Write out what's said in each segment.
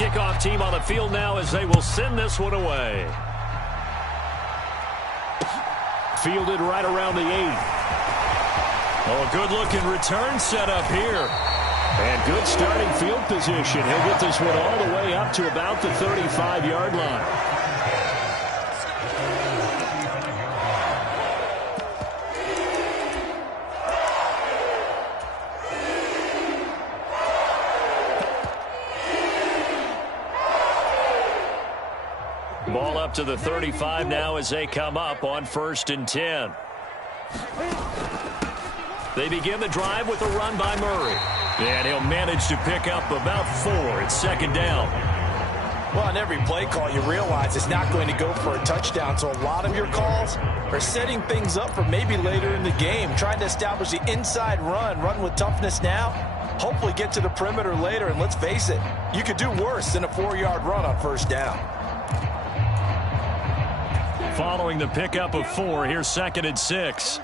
kickoff team on the field now as they will send this one away. Fielded right around the 8. Oh, a good-looking return set up here. And good starting field position. He'll get this one all the way up to about the 35-yard line. Ball up to the 35 now as they come up on 1st and 10. They begin the drive with a run by Murray. And he'll manage to pick up about 4. It's 2nd down. Well, on every play call, you realize it's not going to go for a touchdown. So a lot of your calls are setting things up for maybe later in the game, trying to establish the inside run with toughness now. Hopefully get to the perimeter later. And let's face it, you could do worse than a 4-yard run on 1st down. Following the pickup of 4, here's 2nd and 6.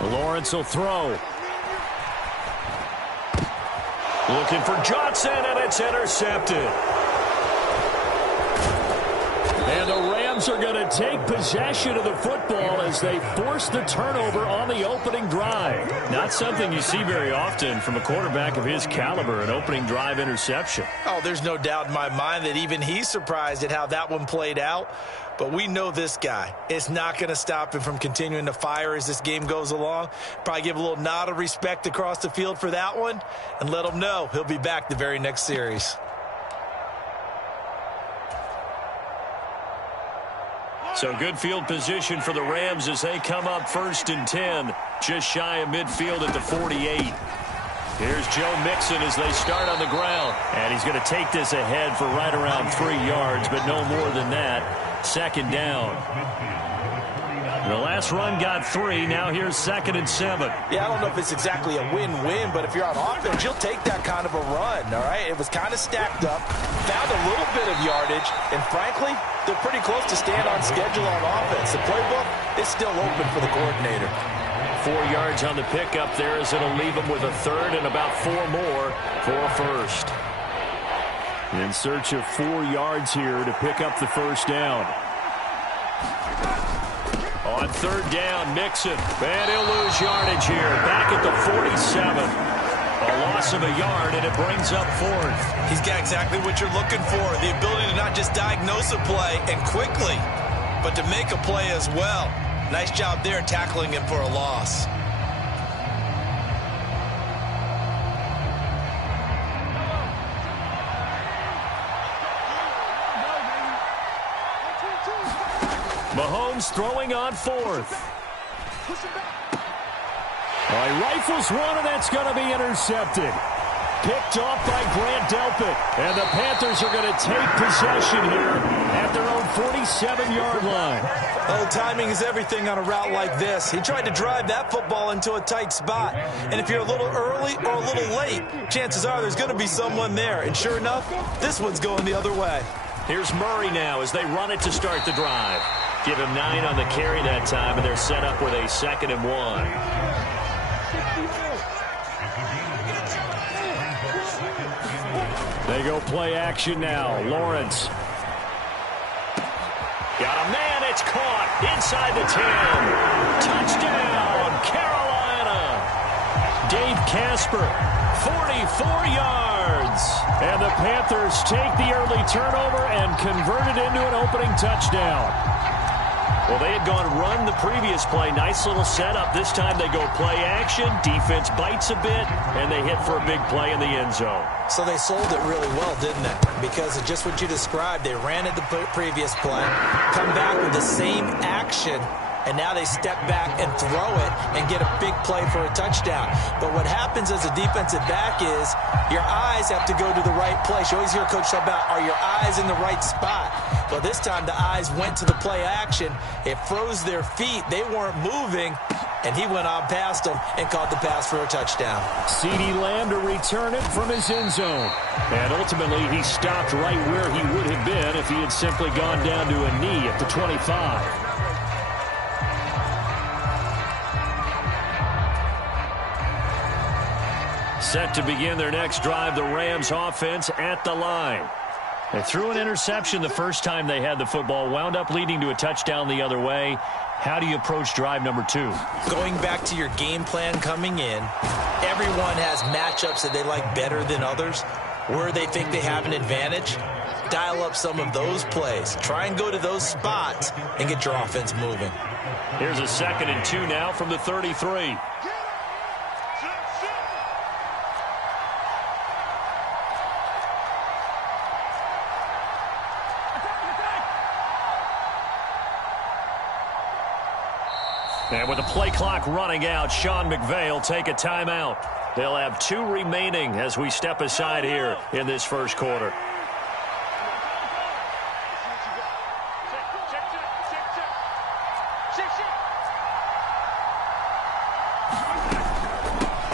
Lawrence will throw. Looking for Johnson, and it's intercepted. And the Rams are going to take possession of the football as they force the turnover on the opening drive. Not something you see very often from a quarterback of his caliber, an opening drive interception. Oh, there's no doubt in my mind that even he's surprised at how that one played out. But we know this guy is not going to stop him from continuing to fire as this game goes along. Probably give a little nod of respect across the field for that one and let him know he'll be back the very next series. So good field position for the Rams as they come up 1st and 10, just shy of midfield at the 48. Here's Joe Mixon as they start on the ground. And he's going to take this ahead for right around 3 yards, but no more than that. 2nd down. The last run got 3. Now here's 2nd and 7. Yeah, I don't know if it's exactly a win-win, but if you're on offense, you'll take that kind of a run, all right? It was kind of stacked up, found a little bit of yardage, and frankly, they're pretty close to staying on schedule on offense. The playbook is still open for the coordinator. 4 yards on the pickup there as it'll leave them with a 3rd and about 4 more for a 1st. In search of 4 yards here to pick up the 1st down. On 3rd down, Mixon. And he'll lose yardage here. Back at the 47. A loss of a yard, and it brings up 4th. He's got exactly what you're looking for. The ability to not just diagnose a play and quickly, but to make a play as well. Nice job there tackling him for a loss. Mahomes throwing on 4th. He rifles one, and that's going to be intercepted. Picked off by Grant Delpit. And the Panthers are going to take possession here at their own 47-yard line. Oh, timing is everything on a route like this. He tried to drive that football into a tight spot. And if you're a little early or a little late, chances are there's going to be someone there. And sure enough, this one's going the other way. Here's Murray now as they run it to start the drive. Give him 9 on the carry that time, and they're set up with a 2nd and 1. They go play action now. Lawrence. Got a man. It's caught inside the 10. Touchdown, Carolina. Dave Casper, 44 yards. And the Panthers take the early turnover and convert it into an opening touchdown. Well, they had gone run the previous play. Nice little setup. This time they go play action. Defense bites a bit, and they hit for a big play in the end zone. So they sold it really well, didn't they? Because of just what you described. They ran it the previous play, come back with the same action, and now they step back and throw it and get a big play for a touchdown. But what happens as a defensive back is your eyes have to go to the right place. You always hear Coach talk about, are your eyes in the right spot? Well, this time the eyes went to the play action. It froze their feet. They weren't moving, and he went on past them and caught the pass for a touchdown. CeeDee Lamb to return it from his end zone. And ultimately, he stopped right where he would have been if he had simply gone down to a knee at the 25. Set to begin their next drive, the Rams offense at the line. They threw an interception the first time they had the football, wound up leading to a touchdown the other way. How do you approach drive number 2? Going back to your game plan coming in, everyone has matchups that they like better than others. Where they think they have an advantage, dial up some of those plays. Try and go to those spots and get your offense moving. Here's a 2nd and 2 now from the 33. And with the play clock running out, Sean McVay will take a timeout. They'll have 2 remaining as we step aside here in this first quarter.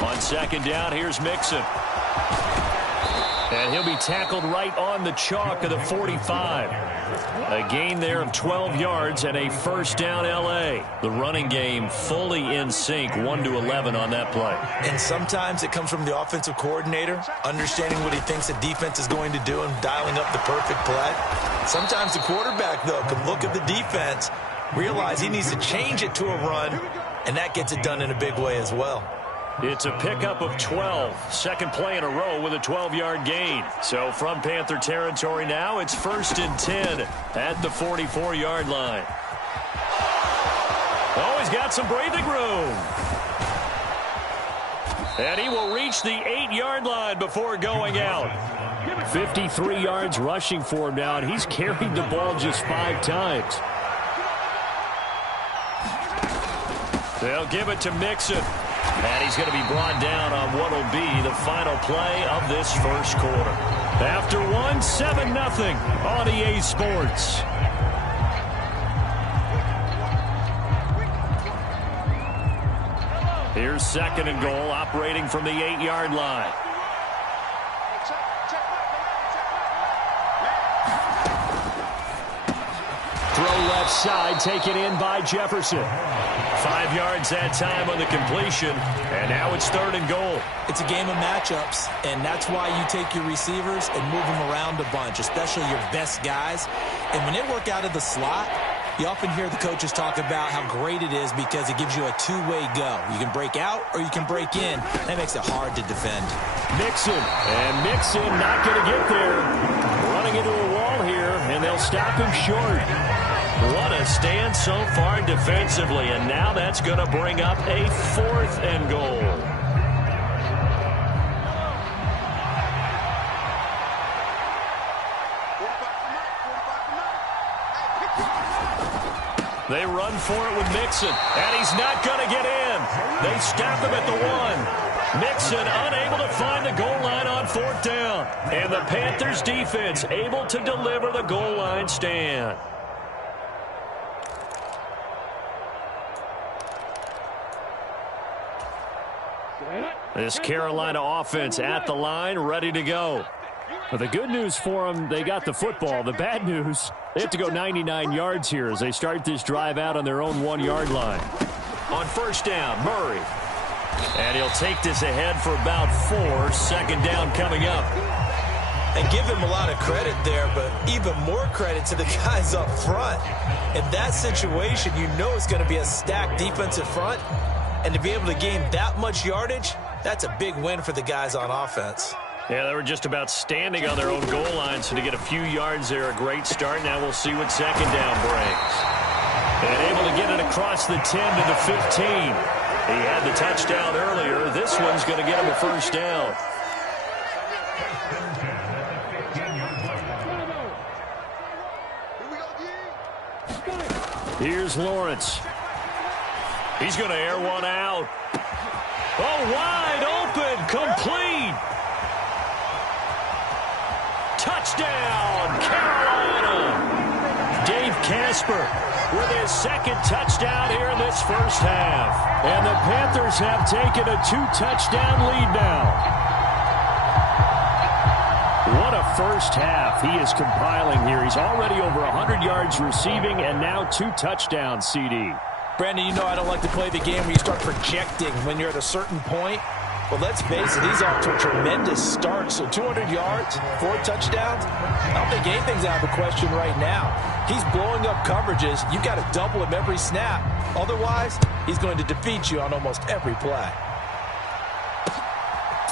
On 2nd down, here's Mixon. And he'll be tackled right on the chalk of the 45. A gain there of 12 yards and a 1st down L.A. The running game fully in sync, 1-11 on that play. And sometimes it comes from the offensive coordinator, understanding what he thinks the defense is going to do and dialing up the perfect play. Sometimes the quarterback, though, can look at the defense, realize he needs to change it to a run, and that gets it done in a big way as well. It's a pickup of 12. 2nd play in a row with a 12-yard gain. So from Panther territory now, it's 1st and 10 at the 44-yard line. Oh, he's got some breathing room. And he will reach the 8-yard line before going out. 53 yards rushing for him now, and he's carried the ball just 5 times. They'll give it to Mixon. And he's going to be brought down on what will be the final play of this first quarter. After 7-0 on EA Sports. Here's 2nd and goal, operating from the 8-yard line. Throw left side, taken in by Jefferson. 5 yards that time on the completion, and now it's 3rd and goal. It's a game of matchups, and that's why you take your receivers and move them around a bunch, especially your best guys. And when they work out of the slot, you often hear the coaches talk about how great it is because it gives you a 2-way go. You can break out or you can break in. That makes it hard to defend. Mixon, and Mixon not going to get there. Running into a wall here, and they'll stop him short. What a stand so far defensively, and now that's going to bring up a 4th and goal. They run for it with Mixon, and he's not going to get in. They stop him at the 1. Mixon unable to find the goal line on 4th down, and the Panthers defense able to deliver the goal line stand. This Carolina offense at the line, ready to go. Well, the good news for them, they got the football. The bad news, they have to go 99 yards here as they start this drive out on their own 1-yard line. On 1st down, Murray. And he'll take this ahead for about 4. 2nd down coming up. And give him a lot of credit there, but even more credit to the guys up front. In that situation, you know it's going to be a stacked defensive front. And to be able to gain that much yardage, that's a big win for the guys on offense. Yeah, they were just about standing on their own goal line, so to get a few yards there, a great start. Now we'll see what 2nd down brings. And able to get it across the 10 to the 15. He had the touchdown earlier. This one's going to get him a 1st down. Here's Lawrence. He's going to air one out. Oh, wide open, complete. Touchdown, Carolina. Dave Casper with his 2nd touchdown here in this first half. And the Panthers have taken a 2-touchdown lead now. What a first half he is compiling here. He's already over 100 yards receiving and now 2 touchdowns, CD. Brandon, you know I don't like to play the game where you start projecting when you're at a certain point. Well, let's face it, he's off to a tremendous start. So 200 yards, 4 touchdowns. I don't think anything's out of the question right now. He's blowing up coverages. You've got to double him every snap. Otherwise, he's going to defeat you on almost every play.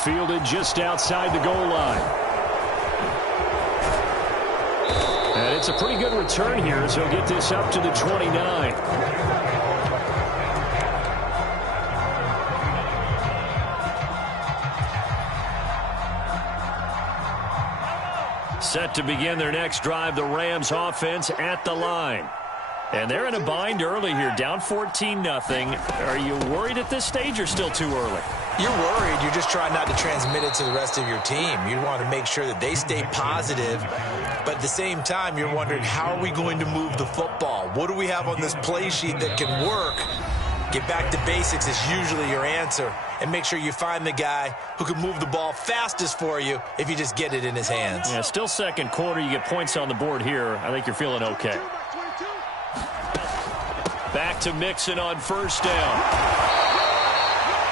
Fielded just outside the goal line. And it's a pretty good return here as he'll get this up to the 29. Set to begin their next drive, the Rams offense at the line. And they're in a bind early here, down 14-0. Are you worried at this stage or still too early? You're worried. You're just trying not to transmit it to the rest of your team. You want to make sure that they stay positive. But at the same time, you're wondering, how are we going to move the football? What do we have on this play sheet that can work? Get back to basics is usually your answer. And make sure you find the guy who can move the ball fastest for you if you just get it in his hands. Yeah, still second quarter. You get points on the board here. I think you're feeling okay. Back to Mixon on first down.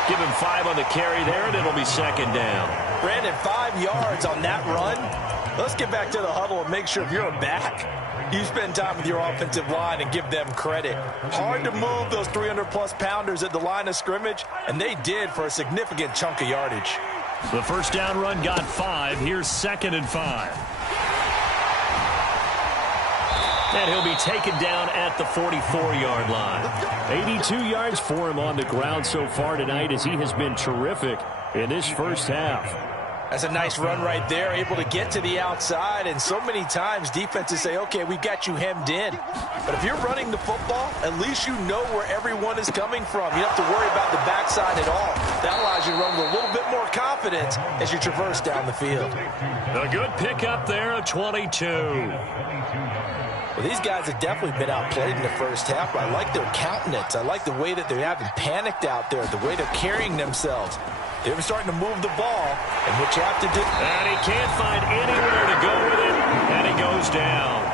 Give him 5 on the carry there, and it'll be second down. Brandon, 5 yards on that run. Let's get back to the huddle and make sure if you're a back, you spend time with your offensive line and give them credit. Hard to move those 300-plus pounders at the line of scrimmage, and they did for a significant chunk of yardage. The first down run got 5. Here's 2nd and 5. And he'll be taken down at the 44-yard line. 82 yards for him on the ground so far tonight as he has been terrific in this first half. That's a nice run right there, able to get to the outside. And so many times defenses say, okay, we got you hemmed in. But if you're running the football, at least you know where everyone is coming from. You don't have to worry about the backside at all. That allows you to run with a little bit more confidence as you traverse down the field. A good pickup there of 22. Well, these guys have definitely been outplayed in the first half, but I like their countenance. I like the way that they haven't panicked out there, the way they're carrying themselves. They're starting to move the ball, and what you have to do... And he can't find anywhere to go with it, and he goes down.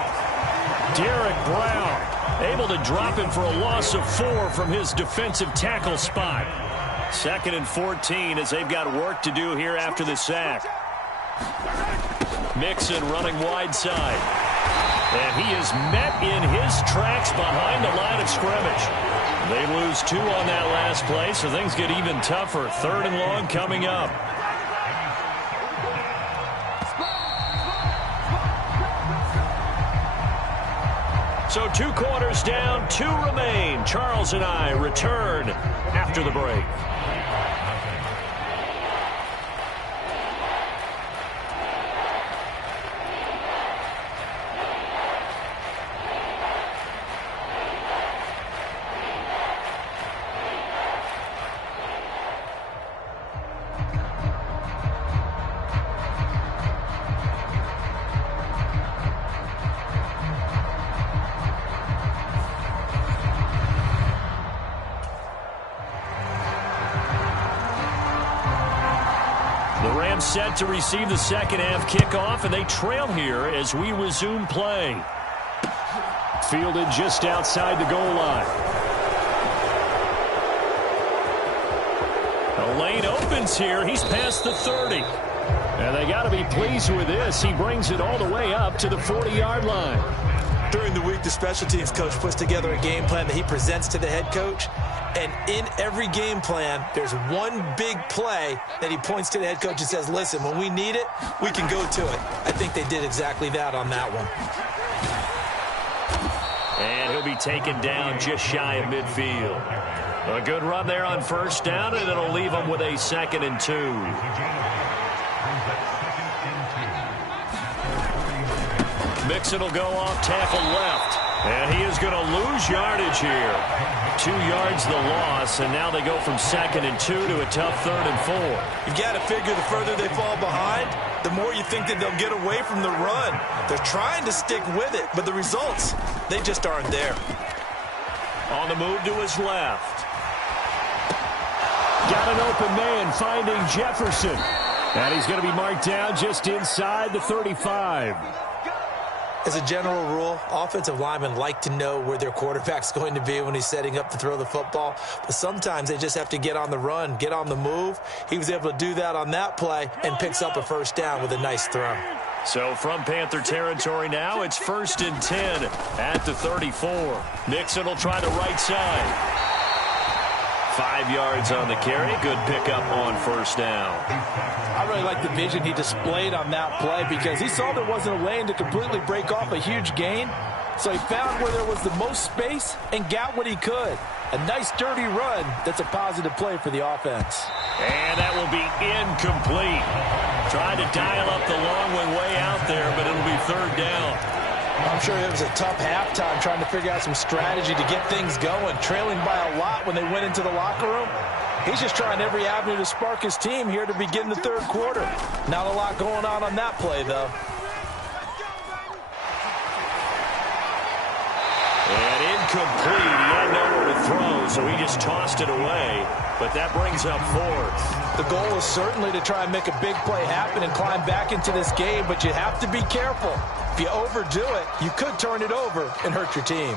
Derek Brown able to drop him for a loss of 4 from his defensive tackle spot. 2nd and 14 as they've got work to do here after the sack. Mixon running wide side. And he is met in his tracks behind the line of scrimmage. They lose 2 on that last play, so things get even tougher. 3rd and long coming up. So 2 quarters down, 2 remain. Charles and I return after the break. Set to receive the second half kickoff, and they trail here as we resume play. Fielded just outside the goal line. The lane opens here. He's past the 30. And they got to be pleased with this. He brings it all the way up to the 40-yard line. During the week, the special teams coach puts together a game plan that he presents to the head coach. And in every game plan, there's one big play that he points to the head coach and says, listen, when we need it, we can go to it. I think they did exactly that on that one. And he'll be taken down just shy of midfield. A good run there on first down, and it'll leave him with a 2nd and 2. Mixon will go off tackle left. And he is going to lose yardage here. 2 yards the loss, and now they go from 2nd and 2 to a tough 3rd and 4. You've got to figure the further they fall behind, the more you think that they'll get away from the run. They're trying to stick with it, but the results, they just aren't there. On the move to his left. Got an open man finding Jefferson. And he's going to be marked down just inside the 35. As a general rule, offensive linemen like to know where their quarterback's going to be when he's setting up to throw the football. But sometimes they just have to get on the run, get on the move. He was able to do that on that play and picks up a first down with a nice throw. So from Panther territory now, it's 1st and 10 at the 34. Nixon will try the right side. 5 yards on the carry. Good pickup on first down. I really like the vision he displayed on that play because he saw there wasn't a lane to completely break off a huge gain. So he found where there was the most space and got what he could. A nice dirty run that's a positive play for the offense. And that will be incomplete. Trying to dial up the long way out there, but it'll be 3rd down. I'm sure it was a tough halftime trying to figure out some strategy to get things going, trailing by a lot when they went into the locker room. He's just trying every avenue to spark his team here to begin the 3rd quarter. Not a lot going on that play, though. And incomplete. He had nowhere to throw, so he just tossed it away. But that brings up 4th. The goal is certainly to try and make a big play happen and climb back into this game, but you have to be careful. If you overdo it, you could turn it over and hurt your team.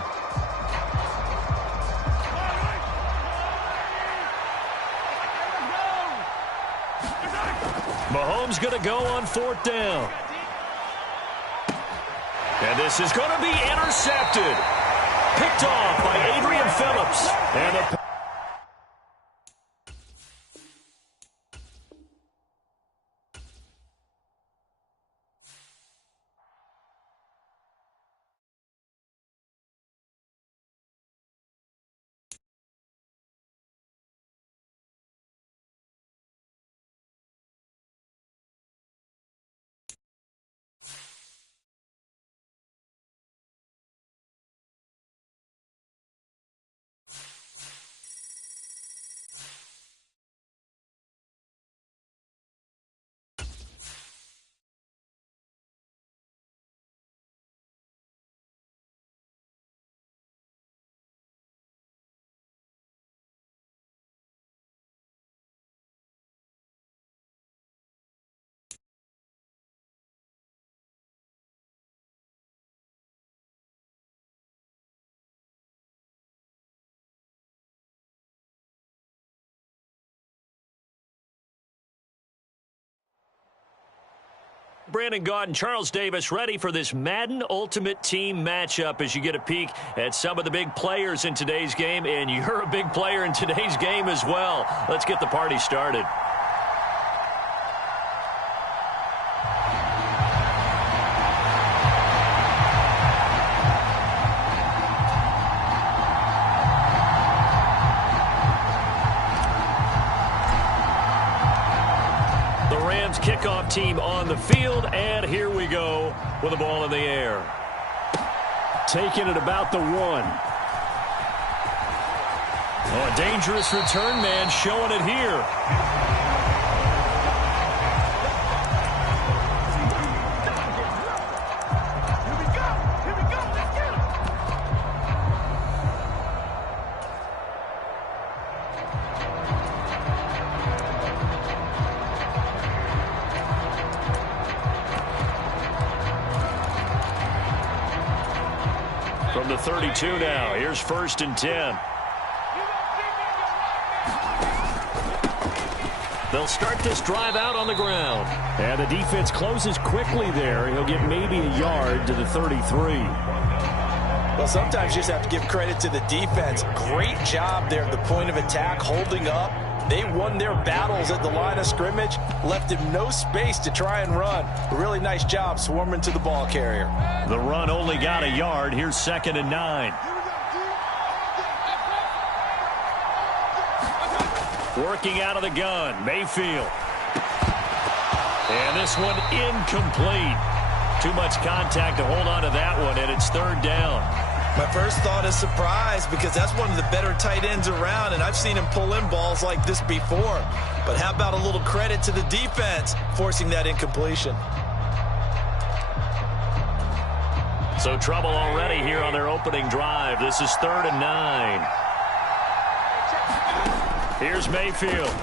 Mahomes going to go on 4th down. And this is going to be intercepted. Picked off by Adrian Phillips. And the Brandon Gaudin, Charles Davis ready for this Madden Ultimate Team matchup as you get a peek at some of the big players in today's game, and you're a big player in today's game as well. Let's get the party started. Kickoff team on the field, and here we go with the ball in the air. Taking it about the 1. Oh, a dangerous return man showing it here. From the 32 now, here's 1st and 10. They'll start this drive out on the ground. And the defense closes quickly there. He'll get maybe a yard to the 33. Well, sometimes you just have to give credit to the defense. Great job there at the point of attack, holding up. They won their battles at the line of scrimmage, left him no space to try and run. A really nice job swarming to the ball carrier. The run only got a yard. Here's 2nd and 9. Working out of the gun, Mayfield. And this one incomplete. Too much contact to hold on to that one, and it's 3rd down. My first thought is surprise because that's one of the better tight ends around, and I've seen him pull in balls like this before. But how about a little credit to the defense forcing that incompletion? So trouble already here on their opening drive. This is 3rd and 9. Here's Mayfield.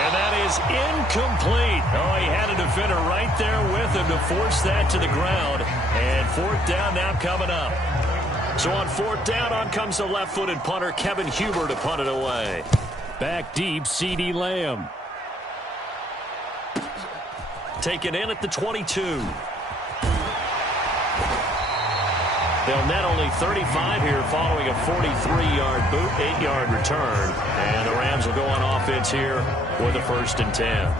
And that is incomplete. Oh, he had a defender right there with him to force that to the ground. And fourth down now coming up. So on fourth down, on comes the left-footed punter, Kevin Huber, to punt it away. Back deep, CeeDee Lamb. Taken in at the 22. They'll net only 35 here following a 43-yard boot, 8-yard return. And the Rams will go on offense here with a 1st and 10.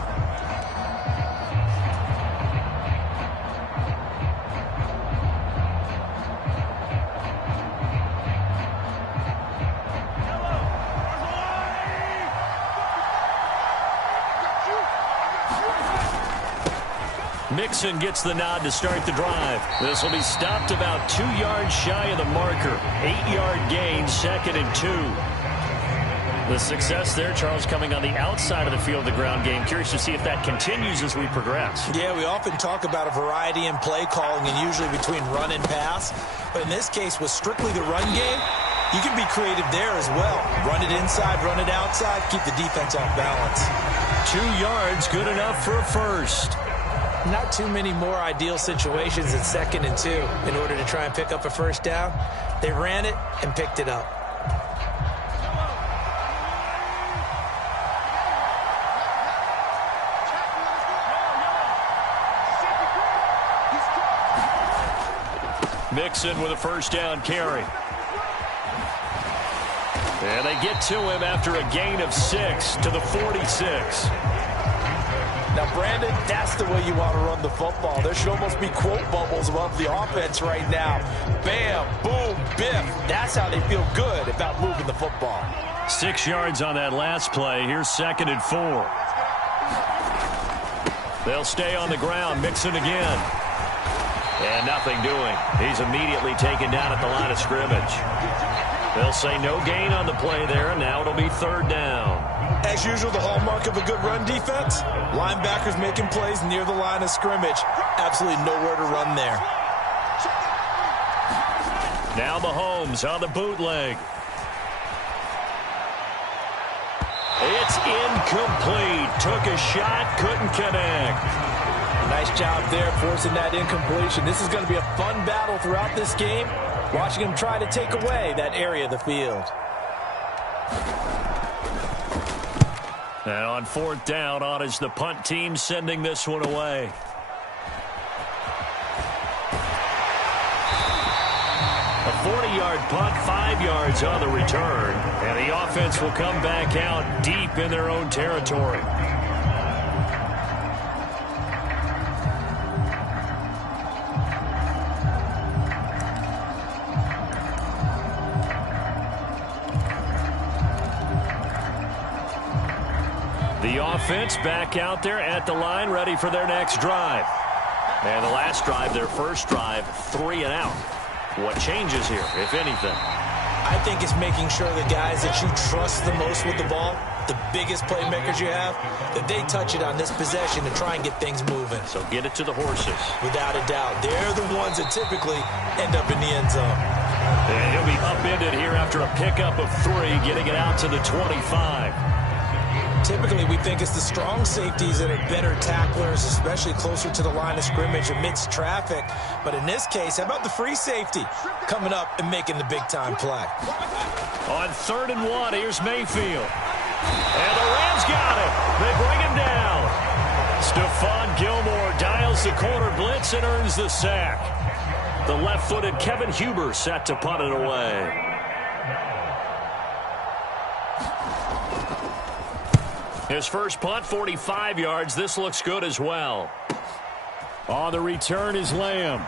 Mixon gets the nod to start the drive. This will be stopped about 2 yards shy of the marker. 8-yard gain, 2nd and 2. The success there, Charles, coming on the outside of the field, the ground game. Curious to see if that continues as we progress. Yeah, we often talk about a variety in play calling and usually between run and pass. But in this case, with strictly the run game, you can be creative there as well. Run it inside, run it outside, keep the defense off balance. 2 yards, good enough for a first. Not too many more ideal situations in 2nd and 2 in order to try and pick up a first down. They ran it and picked it up. Mixon with a 1st down carry. And they get to him after a gain of 6 to the 46. Now, Brandon, that's the way you want to run the football. There should almost be quote bubbles above the offense right now. Bam, boom, biff. That's how they feel good about moving the football. 6 yards on that last play. Here's 2nd and 4. They'll stay on the ground. Mixon again. And nothing doing. He's immediately taken down at the line of scrimmage. They'll say no gain on the play there, and now it'll be 3rd down. As usual, the hallmark of a good run defense, linebackers making plays near the line of scrimmage. Absolutely nowhere to run there. Now Mahomes on the bootleg. It's incomplete. Took a shot, couldn't connect. Nice job there forcing that incompletion. This is going to be a fun battle throughout this game. Watching him try to take away that area of the field. And on 4th down, on is the punt team sending this one away. A 40-yard punt, 5 yards on the return. And the offense will come back out deep in their own territory. The offense back out there at the line, ready for their next drive. And the last drive, their first drive, 3 and out. What changes here, if anything? I think it's making sure the guys that you trust the most with the ball, the biggest playmakers you have, that they touch it on this possession to try and get things moving. So get it to the horses. Without a doubt. They're the ones that typically end up in the end zone. And he'll be upended here after a pickup of 3, getting it out to the 25. Typically, we think it's the strong safeties that are better tacklers, especially closer to the line of scrimmage amidst traffic. But in this case, how about the free safety coming up and making the big-time play? On 3rd and 1, here's Mayfield. And the Rams got him. They bring him down. Stephon Gilmore dials the corner blitz and earns the sack. The left-footed Kevin Huber set to punt it away. His first punt, 45 yards. This looks good as well. On the return is Lamb.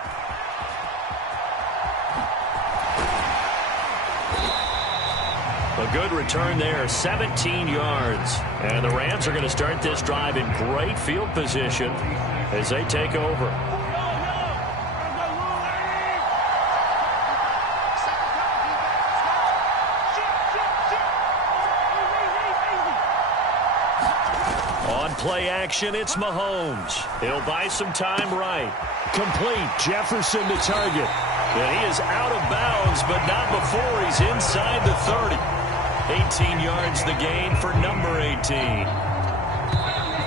A good return there, 17 yards. And the Rams are going to start this drive in great field position as they take over. Play action, it's Mahomes. He'll buy some time right. Complete, Jefferson to target. And he is out of bounds, but not before he's inside the 30. 18 yards the gain for number 18.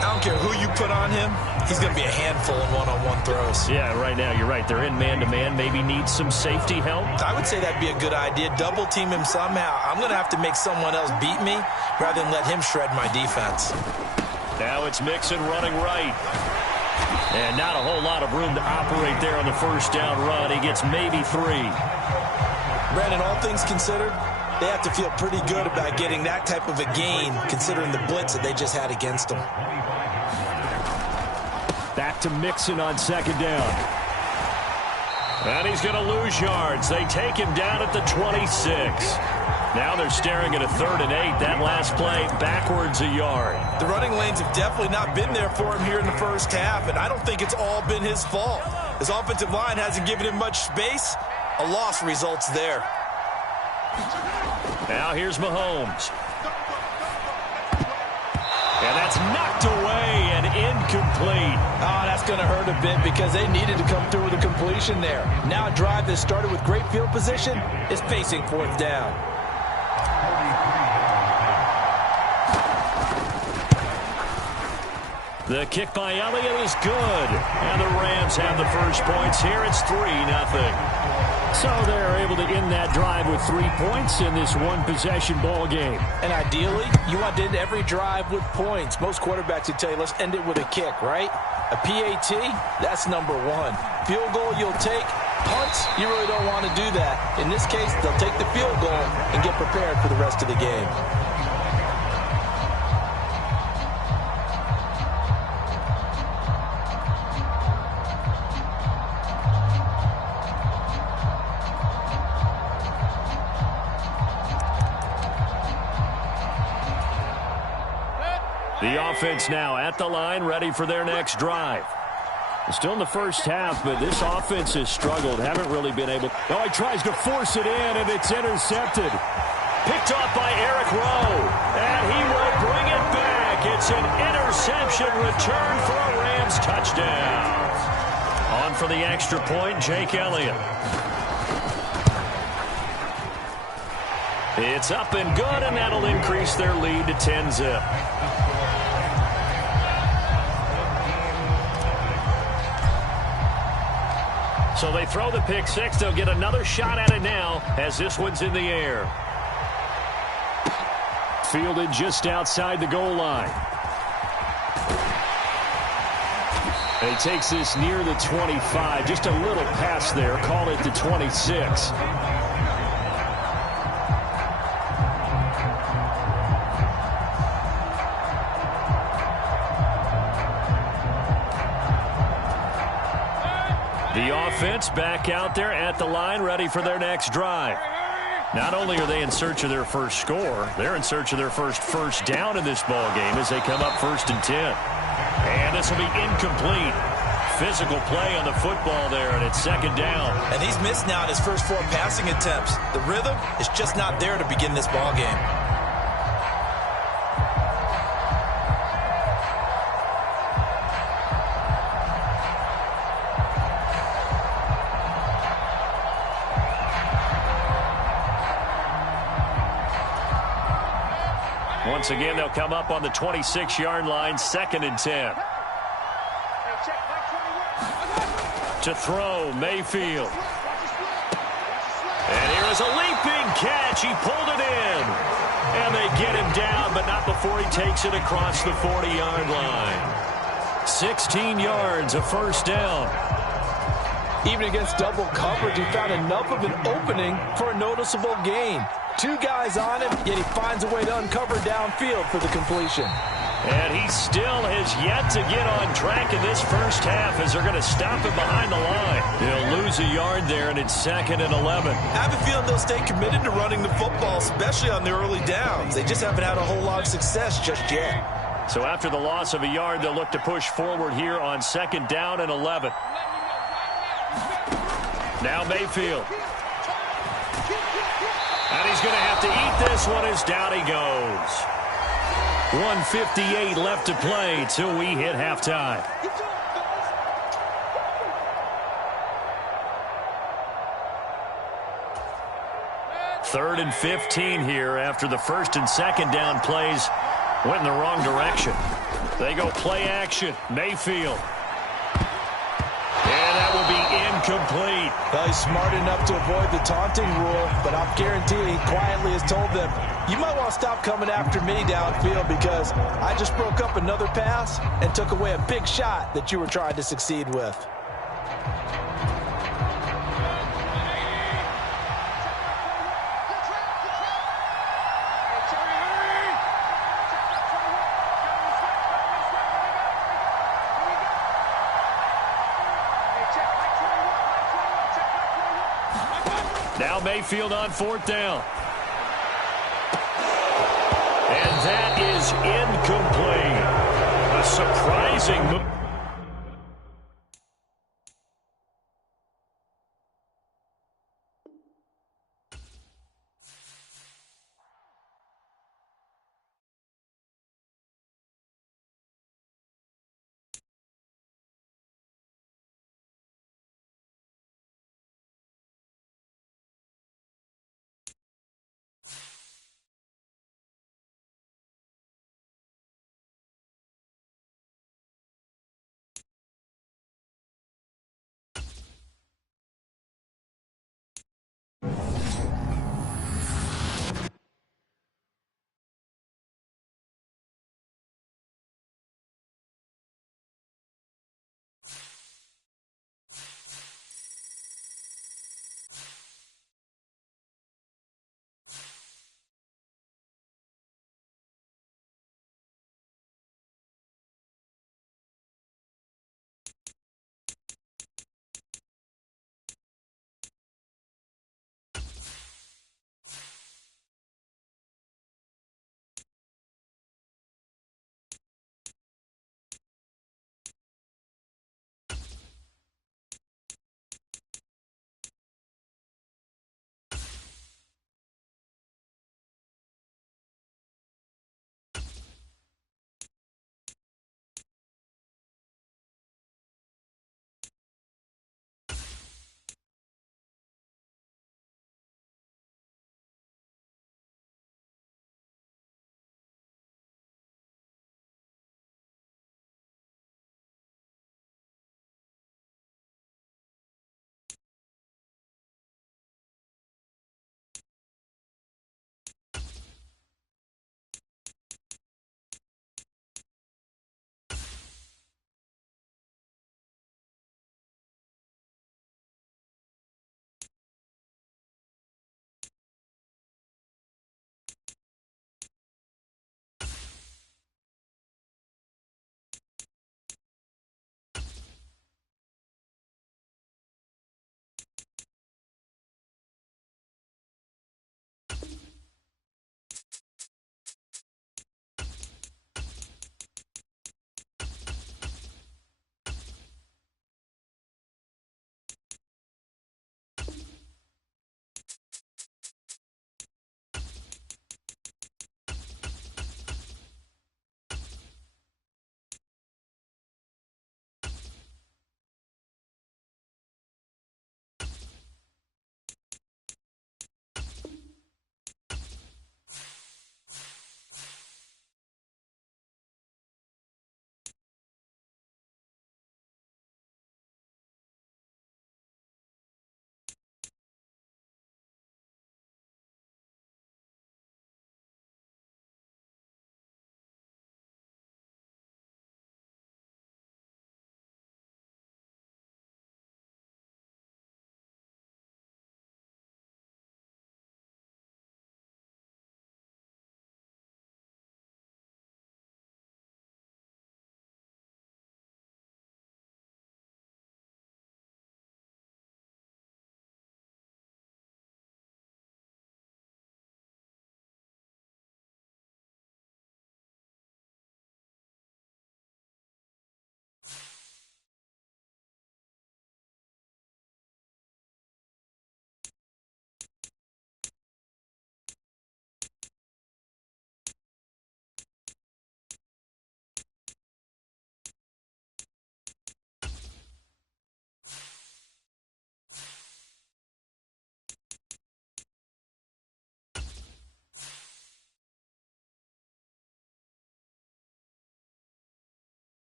I don't care who you put on him, he's going to be a handful in one-on-one throws. Yeah, right now, you're right. They're in man-to-man. Maybe needs some safety help. I would say that'd be a good idea. Double team him somehow. I'm going to have to make someone else beat me rather than let him shred my defense. Now it's Mixon running right. And not a whole lot of room to operate there on the first down run. He gets maybe 3. Brandon, all things considered, they have to feel pretty good about getting that type of a gain considering the blitz that they just had against them. Back to Mixon on second down. And he's going to lose yards. They take him down at the 26. Now they're staring at a 3rd and 8. That last play backwards a yard. The running lanes have definitely not been there for him here in the first half, and I don't think it's all been his fault. His offensive line hasn't given him much space. A loss results there. Now here's Mahomes. And that's knocked away and incomplete. Oh, that's going to hurt a bit because they needed to come through with a completion there. Now a drive that started with great field position is facing 4th down. The kick by Elliott is good. And the Rams have the first points here. It's 3-0. So they're able to end that drive with 3 points in this one-possession ball game. And ideally, you want to end every drive with points. Most quarterbacks would tell you, let's end it with a kick, right? A PAT, that's number 1. Field goal you'll take. Punts, you really don't want to do that. In this case, they'll take the field goal and get prepared for the rest of the game. The offense now at the line, ready for their next drive. Still in the first half, but this offense has struggled. Haven't really been able. Oh, he tries to force it in, and it's intercepted. Picked off by Eric Rowe, and he will bring it back. It's an interception return for a Rams touchdown. On for the extra point, Jake Elliott. It's up and good, and that'll increase their lead to 10-zip. So they throw the pick 6. They'll get another shot at it now as this one's in the air. Fielded just outside the goal line. He takes this near the 25. Just a little pass there. Call it the 26. The offense back out there at the line, ready for their next drive. Not only are they in search of their first score, they're in search of their first down in this ball game as they come up 1st and 10. And this will be incomplete. Physical play on the football there, and it's 2nd down. And he's missed now in his first 4 passing attempts. The rhythm is just not there to begin this ball game. Once again, they'll come up on the 26-yard line, 2nd and 10. To throw, Mayfield. And here is a leaping catch. He pulled it in. And they get him down, but not before he takes it across the 40-yard line. 16 yards, a 1st down. Even against double coverage, he found enough of an opening for a noticeable gain. 2 guys on him, yet he finds a way to uncover downfield for the completion. And he still has yet to get on track in this first half as they're going to stop him behind the line. They'll lose a yard there, and it's 2nd and 11. I have a feeling they'll stay committed to running the football, especially on the early downs. They just haven't had a whole lot of success just yet. So after the loss of a yard, they'll look to push forward here on 2nd down and 11. Now Mayfield. And he's going to have to eat this one as down he goes. 1:58 left to play till we hit halftime. Third and 15 here after the 1st and 2nd down plays Went in the wrong direction. They go play action. Mayfield. And that will be incomplete. Well, he's smart enough to avoid the taunting rule, but I'm guaranteeing he quietly has told them, you might want to stop coming after me downfield because I just broke up another pass and took away a big shot that you were trying to succeed with. Now Mayfield on 4th down. And that is incomplete. A surprising move.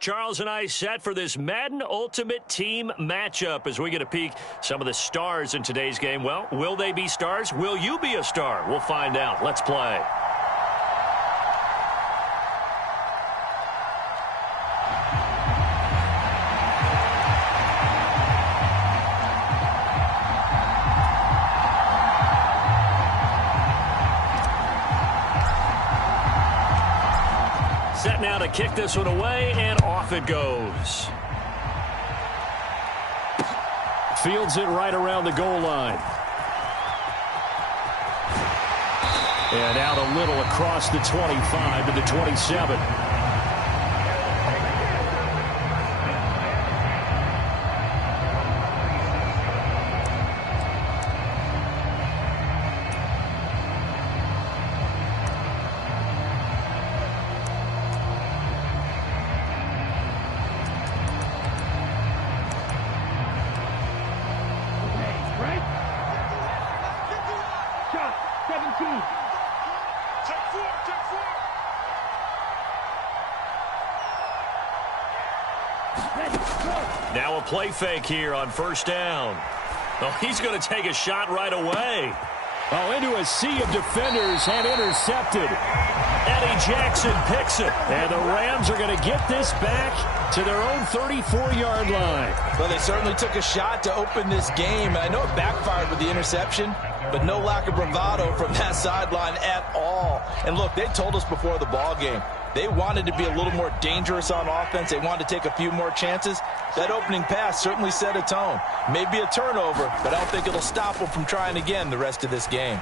Charles and I set for this Madden Ultimate Team matchup as we get a peek some of the stars in today's game. Well, will they be stars? Will you be a star? We'll find out. Let's play. Set now to kick this one away, and off it goes. Fields it right around the goal line. And out a little across the 25 to the 27. Now a play fake here on first down. Oh, he's going to take a shot right away. Oh, into a sea of defenders and intercepted. Eddie Jackson picks it. And the Rams are going to get this back to their own 34-yard line. Well, they certainly took a shot to open this game. I know it backfired with the interception, but no lack of bravado from that sideline at all. And look, they told us before the ball game, they wanted to be a little more dangerous on offense. They wanted to take a few more chances. That opening pass certainly set a tone. Maybe a turnover, but I don't think it'll stop them from trying again the rest of this game.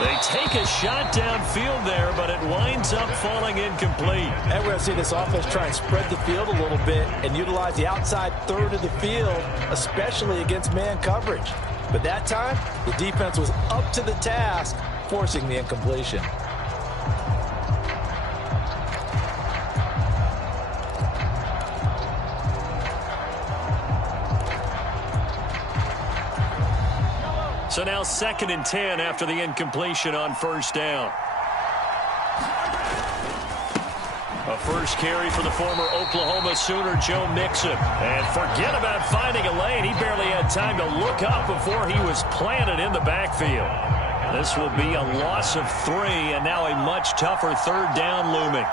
They take a shot downfield there, but it winds up falling incomplete. And we're going to see this offense try and spread the field a little bit and utilize the outside third of the field, especially against man coverage. But that time, the defense was up to the task, forcing the incompletion. So now 2nd and 10 after the incompletion on first down. A first carry for the former Oklahoma Sooner, Joe Mixon. And forget about finding a lane. He barely had time to look up before he was planted in the backfield. This will be a loss of 3, and now a much tougher 3rd down looming.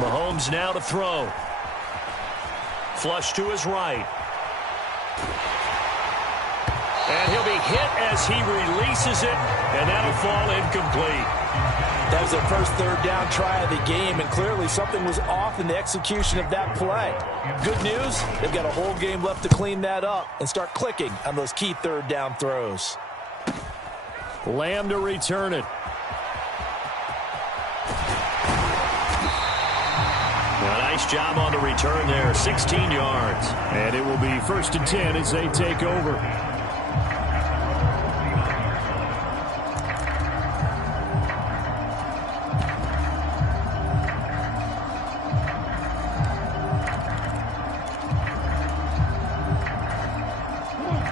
Mahomes now to throw. Flush to his right. And he'll be hit as he releases it, and that'll fall incomplete. That was their first 3rd down try of the game, and clearly something was off in the execution of that play. Good news, they've got a whole game left to clean that up and start clicking on those key 3rd down throws. Lamb to return it. Nice job on the return there, 16 yards. And it will be 1st and 10 as they take over.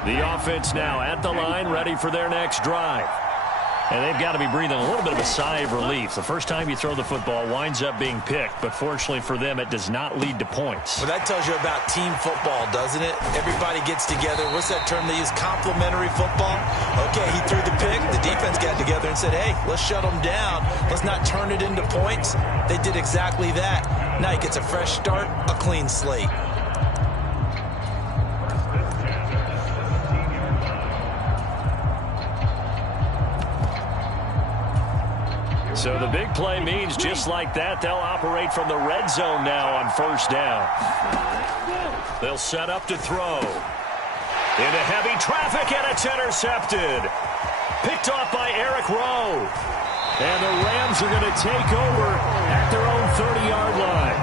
The offense now at the line, ready for their next drive. And they've got to be breathing a little bit of a sigh of relief. The first time you throw the football winds up being picked, but fortunately for them, it does not lead to points. Well, that tells you about team football, doesn't it? Everybody gets together. What's that term they use? Complementary football? Okay, he threw the pick. The defense got together and said, hey, let's shut them down. Let's not turn it into points. They did exactly that. Now he gets a fresh start, a clean slate. So the big play means just like that, they'll operate from the red zone now on first down. They'll set up to throw. Into heavy traffic, and it's intercepted. Picked off by Eric Rowe. And the Rams are going to take over at their own 30-yard line.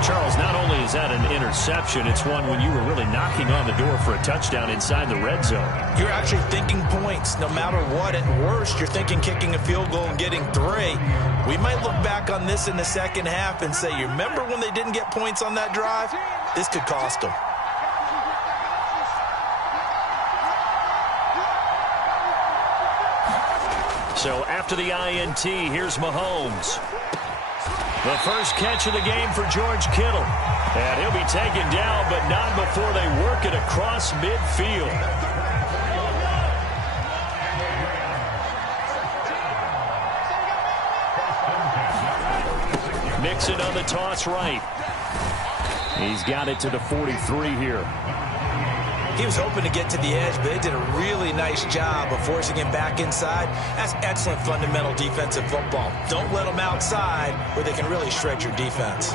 Charles, not only is that an interception, it's one when you were really knocking on the door for a touchdown inside the red zone. You're actually thinking points. No matter what, at worst, you're thinking kicking a field goal and getting 3. We might look back on this in the second half and say, you remember when they didn't get points on that drive? This could cost them. So after the INT, here's Mahomes. The first catch of the game for George Kittle. And he'll be taken down, but not before they work it across midfield. Mixon on the toss right. He's got it to the 43 here. He was hoping to get to the edge, but they did a really nice job of forcing him back inside. That's excellent fundamental defensive football. Don't let them outside where they can really shred your defense.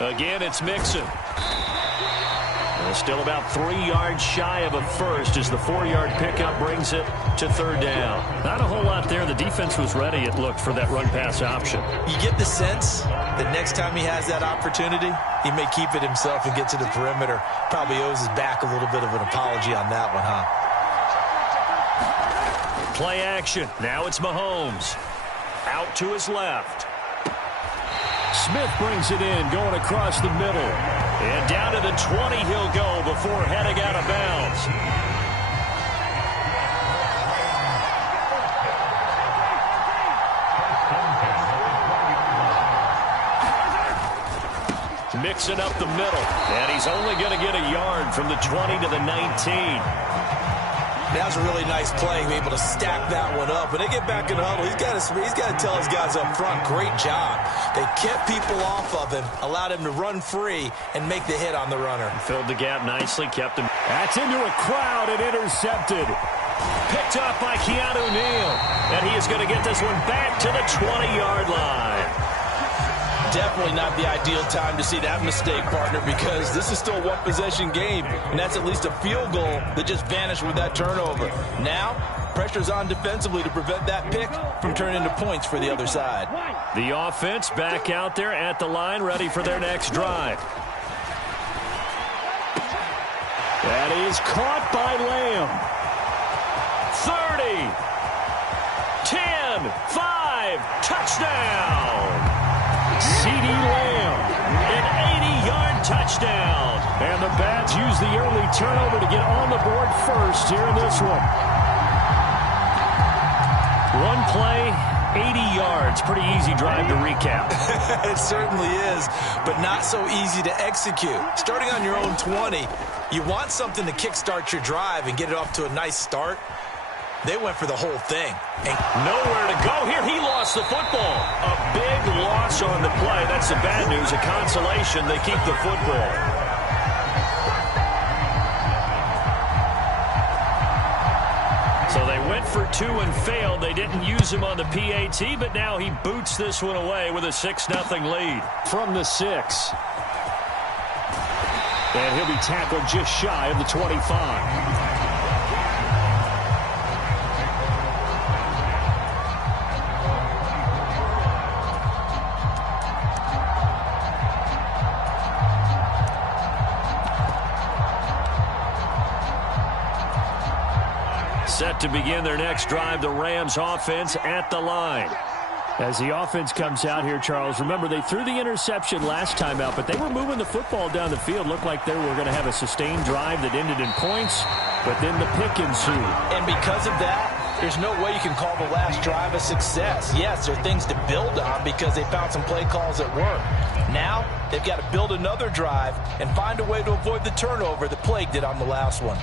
Again, it's Mixon. Still about 3 yards shy of a first as the 4-yard pickup brings it to third down. Not a whole lot there. The defense was ready, it looked, for that run-pass option. You get the sense that next time he has that opportunity, he may keep it himself and get to the perimeter. Probably owes his back a little bit of an apology on that one, huh? Play action. Now it's Mahomes. Out to his left. Smith brings it in, going across the middle. And down to the 20 he'll go before heading out of bounds. Mixing up the middle. And he's only going to get a yard from the 20 to the 19. That was a really nice play, be able to stack that one up. When they get back in the huddle, he's got to tell his guys up front, great job. They kept people off of him, allowed him to run free and make the hit on the runner. Filled the gap nicely, kept him. That's into a crowd and intercepted. Picked up by Keanu Neal. And he is going to get this one back to the 20-yard line. Definitely not the ideal time to see that mistake, partner, because this is still a one-possession game, and that's at least a field goal that just vanished with that turnover. Now, pressure's on defensively to prevent that pick from turning into points for the other side. The offense back out there at the line, ready for their next drive. That is caught by Lamb. 30, 10, 5, touchdown. CeeDee Lamb, an 80-yard touchdown. And the Bats use the early turnover to get on the board first here in this one. One play, 80 yards. Pretty easy drive to recap. It certainly is, but not so easy to execute. Starting on your own 20, you want something to kickstart your drive and get it off to a nice start. They went for the whole thing. And nowhere to go here. He lost the football. A big loss on the play. That's the bad news. A consolation. They keep the football. So they went for 2 and failed. They didn't use him on the PAT, but now he boots this one away with a 6-0 lead. From the 6. And he'll be tackled just shy of the 25. Set to begin their next drive, the Rams offense at the line. As the offense comes out here, Charles, remember they threw the interception last time out, but they were moving the football down the field. Looked like they were going to have a sustained drive that ended in points, but then the pick ensued. And because of that, there's no way you can call the last drive a success. Yes, there are things to build on because they found some play calls that work. Now, they've got to build another drive and find a way to avoid the turnover that plagued it on the last one.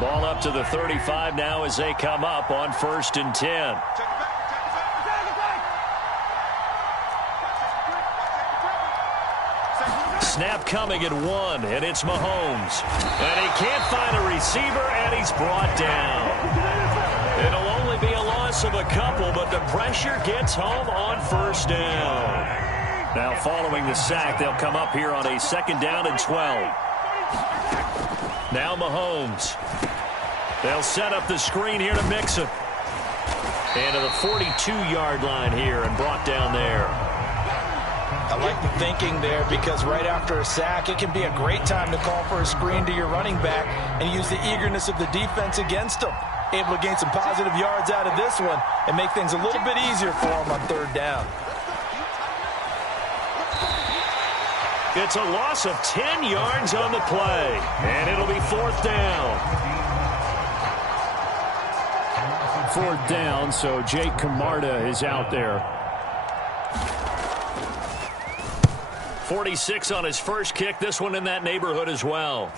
Ball up to the 35 now as they come up on 1st and 10. Snap coming at 1, and it's Mahomes. And he can't find a receiver, and he's brought down. It'll only be a loss of a couple, but the pressure gets home on 1st down. Now following the sack, they'll come up here on a 2nd down and 12. Now Mahomes. They'll set up the screen here to Mixon. And to the 42-yard line here and brought down there. I like the thinking there because right after a sack, it can be a great time to call for a screen to your running back and use the eagerness of the defense against them. Able to gain some positive yards out of this one and make things a little bit easier for them on third down. It's a loss of 10 yards on the play, and it'll be fourth down. Fourth down, so Jake Camarda is out there. 46 on his first kick, this one in that neighborhood as well.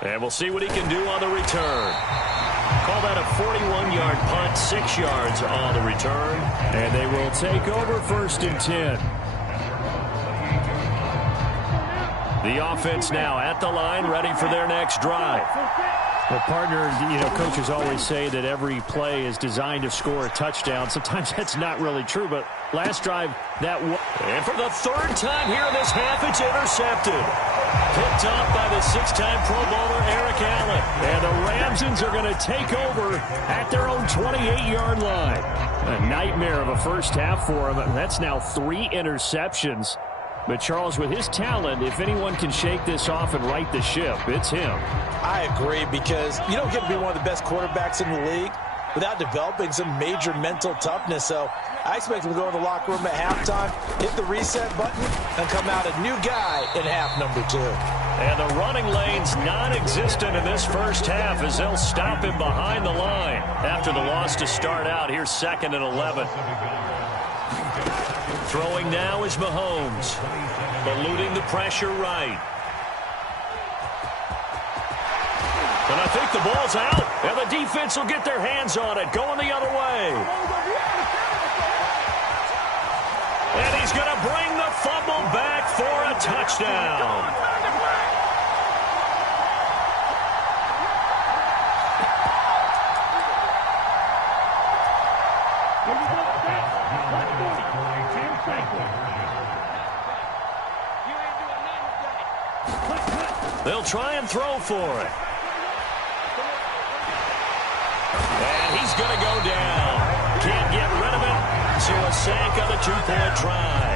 And we'll see what he can do on the return. Call that a 41-yard punt, 6 yards on the return. And they will take over first and 10. The offense now at the line, ready for their next drive. Well, partner, coaches always say that every play is designed to score a touchdown. Sometimes that's not really true, but last drive, that was. And for the third time here in this half, it's intercepted. Picked up by the 6-time Pro Bowler Eric Allen. And the Ramsons are going to take over at their own 28-yard line. A nightmare of a first half for them. That's now 3 interceptions. But, Charles, with his talent, if anyone can shake this off and right the ship, it's him. I agree, because you don't get to be one of the best quarterbacks in the league without developing some major mental toughness. So I expect him to go in the locker room at halftime, hit the reset button, and come out a new guy in half number 2. And the running lane's non-existent in this first half as they'll stop him behind the line after the loss to start out. Here's 2nd and 11. Throwing now is Mahomes, eluding the pressure right. And I think the ball's out, and the defense will get their hands on it, going the other way. And he's going to bring the fumble back for a touchdown. They'll try and throw for it. And he's going to go down. Can't get rid of it. So a sack on the 2-point try.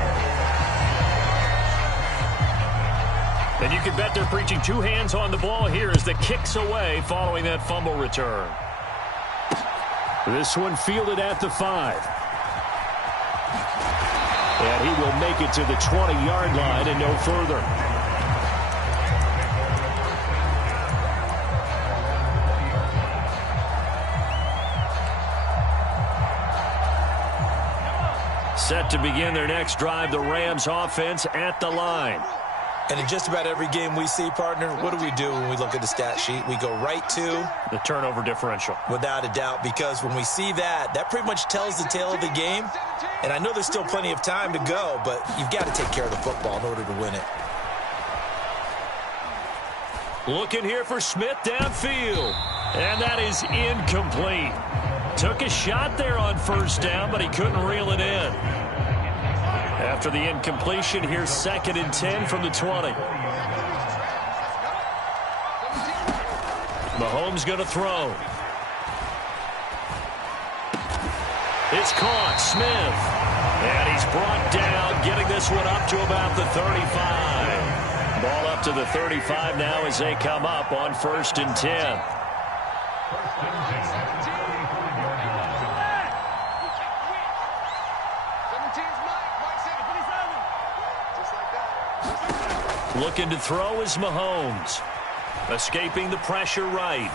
And you can bet they're preaching 2 hands on the ball here as the kick's away following that fumble return. This one fielded at the 5. And he will make it to the 20-yard line and no further. Set to begin their next drive, the Rams offense at the line. And in just about every game we see, partner, what do we do when we look at the stat sheet? We go right to the turnover differential. Without a doubt, because when we see that, that pretty much tells the tale of the game. And I know there's still plenty of time to go, but you've got to take care of the football in order to win it. Looking here for Smith downfield. And that is incomplete. Took a shot there on first down, but he couldn't reel it in. After the incompletion, here's 2nd and 10 from the 20. Mahomes going to throw. It's caught. Smith. And he's brought down, getting this one up to about the 35. Ball up to the 35 now as they come up on 1st and 10. Looking to throw is Mahomes. Escaping the pressure right.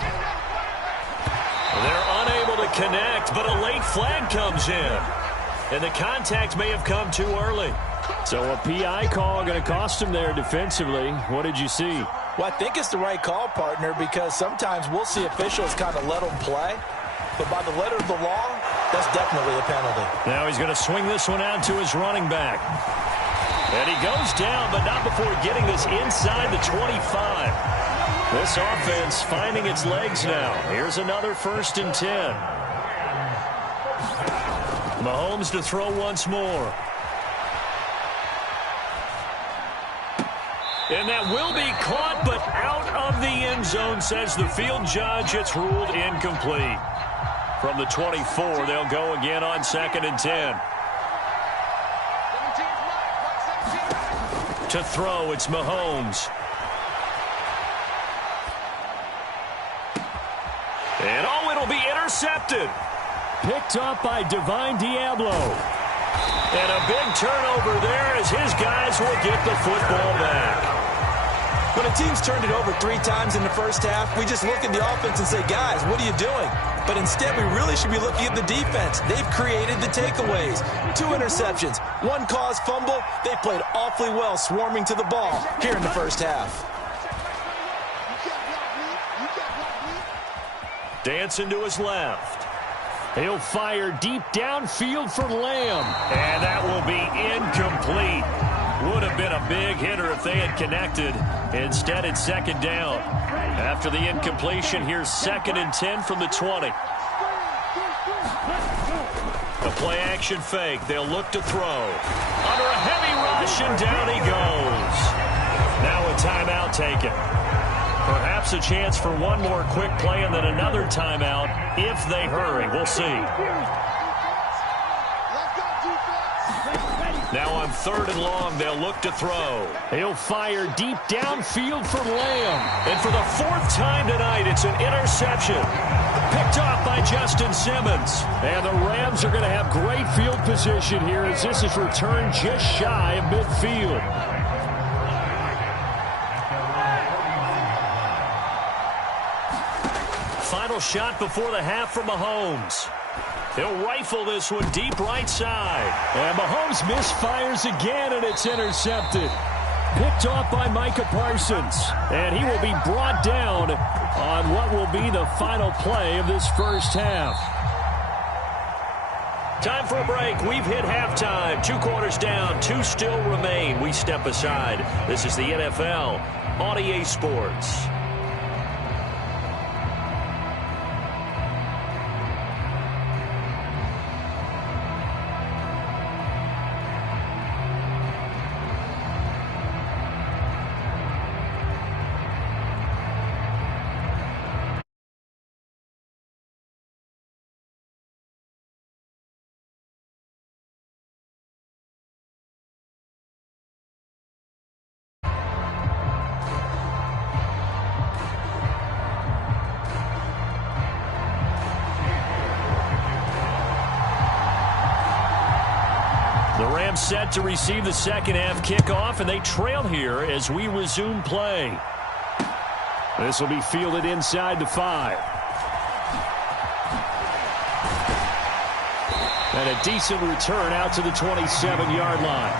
They're unable to connect, but a late flag comes in. And the contact may have come too early. So a PI call going to cost him there defensively. What did you see? Well, I think it's the right call, partner, because sometimes we'll see officials kind of let them play. But by the letter of the law, that's definitely a penalty. Now he's going to swing this one out to his running back. And he goes down, but not before getting this inside the 25. This offense finding its legs now. Here's another 1st and 10. Mahomes to throw once more. And that will be caught, but out of the end zone, says the field judge. It's ruled incomplete. From the 24, they'll go again on 2nd and 10. To throw, it's Mahomes. And it'll be intercepted. Picked up by Divine Diablo. And a big turnover there as his guys will get the football back. When a team's turned it over 3 times in the first half, we just look at the offense and say, guys, what are you doing? But instead, we really should be looking at the defense. They've created the takeaways. 2 interceptions, 1 caused fumble. They played awfully well swarming to the ball here in the first half. Dancing to his left. He'll fire deep downfield for Lamb. And that will be incomplete. Would have been a big hitter if they had connected. Instead, it's second down. After the incompletion, here's 2nd and 10 from the 20. A play-action fake. They'll look to throw. Under a heavy rush, and down he goes. Now a timeout taken. Perhaps a chance for one more quick play and then another timeout if they hurry. We'll see. Now on 3rd and long, they'll look to throw. He'll fire deep downfield for Lamb. And for the 4th time tonight, it's an interception. Picked off by Justin Simmons. And the Rams are going to have great field position here as this is returned just shy of midfield. Final shot before the half from Mahomes. He'll rifle this one deep right side. And Mahomes misfires again, and it's intercepted. Picked off by Micah Parsons. And he will be brought down on what will be the final play of this first half. Time for a break. We've hit halftime. 2 quarters down. 2 still remain. We step aside. This is the NFL on EA Sports. The Rams set to receive the second half kickoff, and they trail here as we resume play. This will be fielded inside the 5. And a decent return out to the 27-yard line.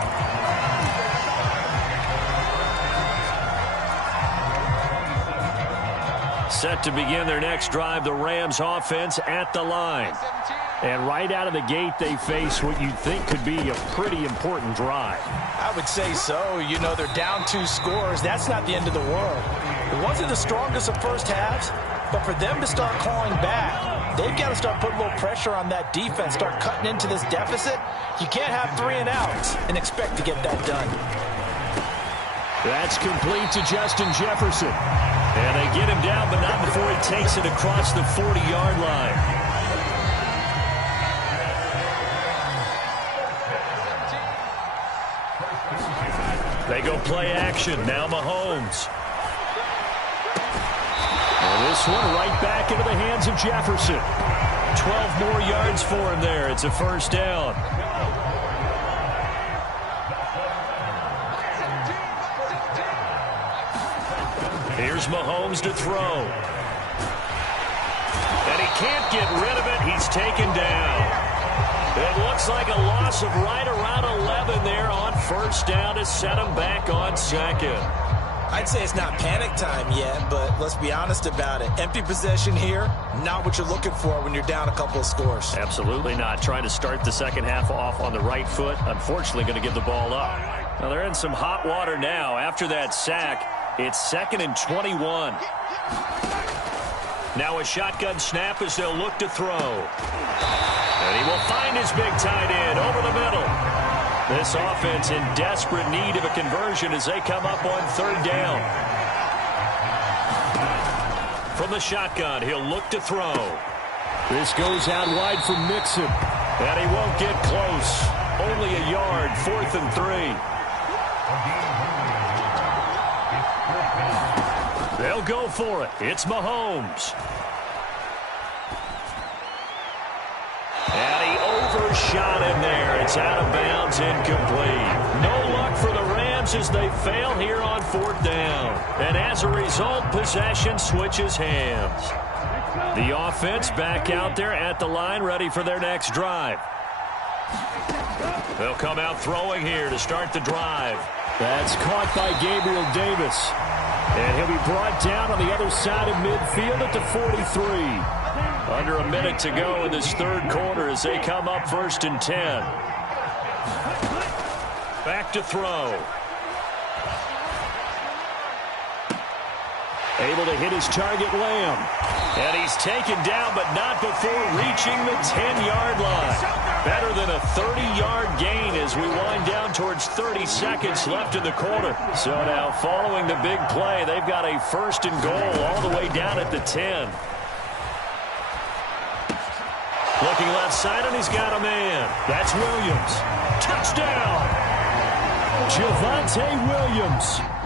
Set to begin their next drive, the Rams offense at the line. And right out of the gate, they face what you'd think could be a pretty important drive. I would say so. You know, they're down 2 scores. That's not the end of the world. It wasn't the strongest of first halves, but for them to start clawing back, they've got to start putting a little pressure on that defense, start cutting into this deficit. You can't have 3 and outs and expect to get that done. That's complete to Justin Jefferson. And they get him down, but not before he takes it across the 40-yard line. They go play action. Now Mahomes. And this one right back into the hands of Jefferson. 12 more yards for him there. It's a first down. Here's Mahomes to throw. And he can't get rid of it. He's taken down. It looks like a loss of right around 11 there on first down to set him back on second. I'd say it's not panic time yet, but let's be honest about it. Empty possession here, not what you're looking for when you're down a couple of scores. Absolutely not. Trying to start the second half off on the right foot. Unfortunately, going to give the ball up. Now, they're in some hot water now. After that sack, it's 2nd and 21. Now a shotgun snap as they'll look to throw. And he will find his big tight end over the middle. This offense in desperate need of a conversion as they come up on 3rd down. From the shotgun, he'll look to throw. This goes out wide for Mixon. And he won't get close. Only a yard, 4th and 3. They'll go for it. It's Mahomes. And he overshot him there. It's out of bounds, incomplete. No luck for the Rams as they fail here on 4th down. And as a result, possession switches hands. The offense back out there at the line, ready for their next drive. They'll come out throwing here to start the drive. That's caught by Gabriel Davis. And he'll be brought down on the other side of midfield at the 43. Under a minute to go in this third quarter as they come up 1st and 10. Back to throw. Able to hit his target, Lamb. And he's taken down, but not before reaching the 10-yard line. Better than a 30-yard gain as we wind down towards 30 seconds left in the quarter. So now, following the big play, they've got a 1st and goal all the way down at the 10. Looking left side, and he's got a man. That's Williams. Touchdown! Javonte Williams